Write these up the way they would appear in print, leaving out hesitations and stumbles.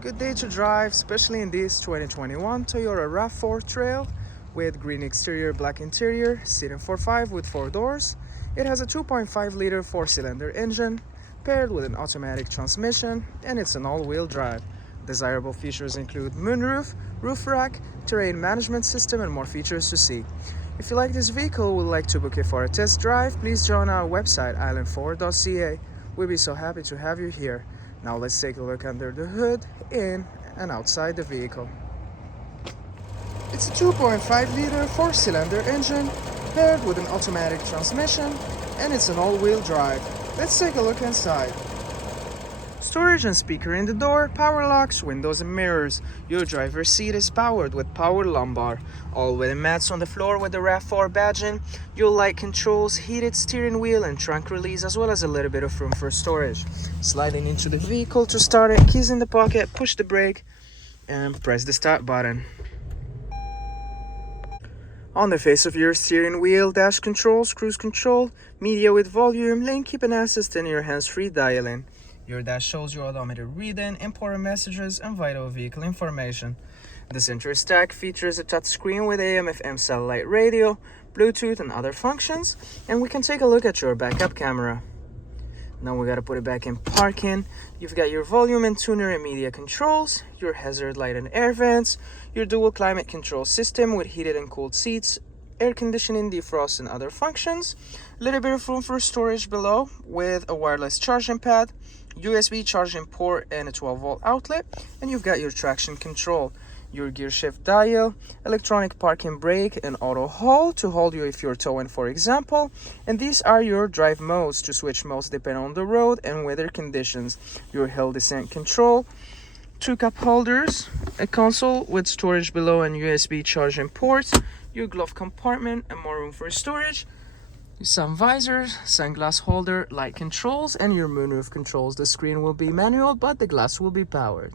Good day to drive, especially in this 2021 Toyota RAV4 Trail with green exterior, black interior, seating for 5 with 4 doors. It has a 2.5-liter 4-cylinder engine paired with an automatic transmission, and it's an all-wheel drive. Desirable features include moonroof, roof rack, terrain management system, and more features to see. If you like this vehicle and would like to book it for a test drive, please join our website island4.ca. We'll be so happy to have you here. Now let's take a look under the hood, in and outside the vehicle. It's a 2.5-liter 4-cylinder engine paired with an automatic transmission, and it's an all-wheel drive. Let's take a look inside. Storage and speaker in the door, power locks, windows and mirrors. Your driver's seat is powered with power lumbar. All wooden mats on the floor with the RAV4 badging. Your light controls, heated steering wheel and trunk release, as well as a little bit of room for storage. Sliding into the vehicle to start it, keys in the pocket, push the brake and press the start button. On the face of your steering wheel, dash controls, cruise control, media with volume, lane keeping assist and your hands-free dialing. Your dash shows your odometer reading, important messages, and vital vehicle information. The center stack features a touchscreen with AM/FM satellite radio, Bluetooth, and other functions. And we can take a look at your backup camera. Now we gotta put it back in parking. You've got your volume and tuner and media controls, your hazard light and air vents, your dual climate control system with heated and cooled seats, air conditioning, defrost, and other functions. A little bit of room for storage below with a wireless charging pad, USB charging port, and a 12-volt outlet. And you've got your traction control, your gear shift dial, electronic parking brake, and auto hold to hold you if you're towing, for example. And these are your drive modes to switch modes depending on the road and weather conditions. Your hill descent control, 2 cup holders, a console with storage below and USB charging ports, your glove compartment and more room for storage, sun visors, sunglass holder, light controls, and your moonroof controls. The screen will be manual, but the glass will be powered.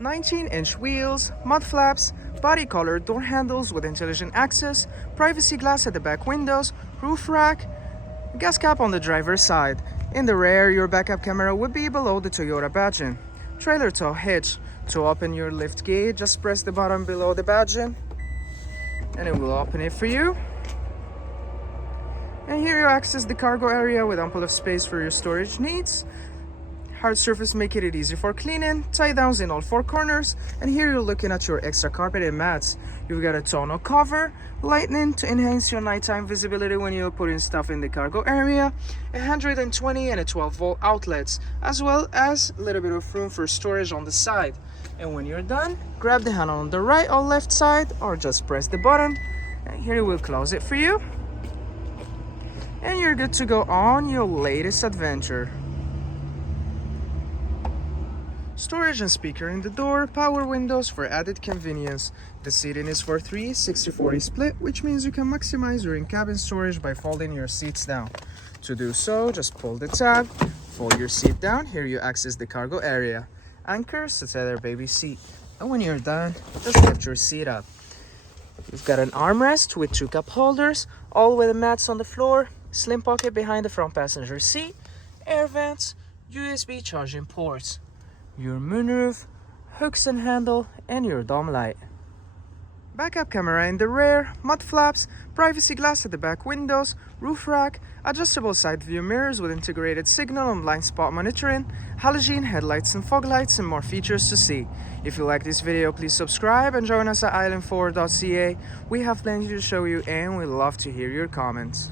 19-inch wheels, mud flaps, body colored door handles with intelligent access, privacy glass at the back windows, roof rack, gas cap on the driver's side. In the rear, your backup camera would be below the Toyota badging. Trailer tow hitch. To open your lift gate, just press the button below the badging and it will open it for you. And here you access the cargo area with ample of space for your storage needs. Hard surface making it easy for cleaning, tie downs in all 4 corners, and here you're looking at your extra carpet and mats. You've got a tonneau cover, lighting to enhance your nighttime visibility when you're putting stuff in the cargo area, 120 and a 12-volt outlets, as well as a little bit of room for storage on the side. And when you're done, grab the handle on the right or left side, or just press the button, and here it will close it for you. And you're good to go on your latest adventure. Storage and speaker in the door, power windows for added convenience. The seating is for 3 60/40 split, which means you can maximize your in-cabin storage by folding your seats down. To do so, just pull the tab, fold your seat down. Here you access the cargo area. Anchors to tether baby seat. And when you're done, just lift your seat up. You've got an armrest with 2 cup holders, all with the mats on the floor, slim pocket behind the front passenger seat, air vents, USB charging ports, your moonroof, hooks and handle, and your dome light. Backup camera in the rear, mud flaps, privacy glass at the back windows, roof rack, adjustable side view mirrors with integrated signal and blind spot monitoring, halogen headlights and fog lights, and more features to see. If you like this video, please subscribe and join us at island4.ca. We have plenty to show you and we'd love to hear your comments.